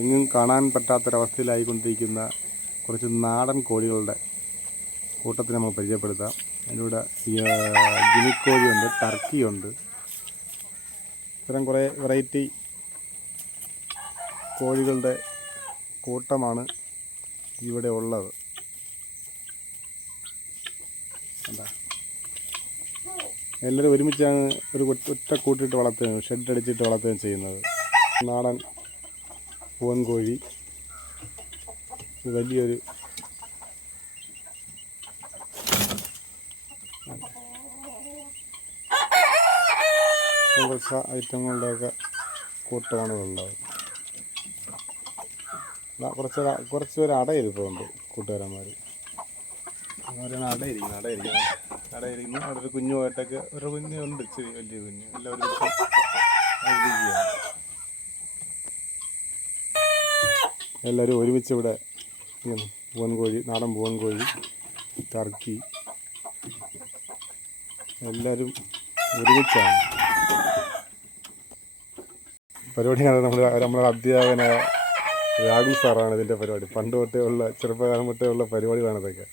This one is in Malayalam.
എങ്ങും കാണാൻ പറ്റാത്തൊരവസ്ഥയിലായിക്കൊണ്ടിരിക്കുന്ന കുറച്ച് നാടൻ കോഴികളുടെ കൂട്ടത്തിന് നമുക്ക് പരിചയപ്പെടുത്താം. അതിലൂടെ ഗിനിക്കോഴിയുണ്ട്, ടർക്കിയുണ്ട്. ഇത്തരം കുറേ വെറൈറ്റി കോഴികളുടെ കൂട്ടമാണ് ഇവിടെ ഉള്ളത്. എന്താ എല്ലാവരും ഒരുമിച്ചാണ് ഒരു ഒറ്റ കൂട്ടിയിട്ട് വളർത്തുകയും ഷെഡ് അടിച്ചിട്ട് വളർത്തുകയും ചെയ്യുന്നത്. നാടൻ പൂവൻ കോഴി വലിയൊരു കുറച്ച് ഐറ്റങ്ങളുടെയൊക്കെ കൂട്ടമാണ് ഉള്ളത്. കുറച്ച് പേര് അടയിരിപ്പുണ്ട് കൂട്ടുകാരന്മാർ. അവരാണ് അടയിരിക്കുന്നു. അവിടെ ഒരു കുഞ്ഞുമായിട്ടൊക്കെ ഒരു കുഞ്ഞുണ്ട്, ഇച്ചിരി വലിയ കുഞ്ഞ്. എല്ലാവരും എല്ലാവരും ഒരുമിച്ച് ഇവിടെ പൂവൻ കോഴി, നാടൻ പൂവൻ കോഴി, ടർക്കി എല്ലാവരും ഒരുമിച്ചാണ് പരിപാടി. നമ്മുടെ അധ്യാപകനായ രാഹുൽ സാറാണ് ഇതിൻ്റെ പരിപാടി. പണ്ട് തൊട്ടേ ഉള്ള ചെറുപ്പകാലം തൊട്ടേ ഉള്ള പരിപാടികളാണ് ഇതൊക്കെ.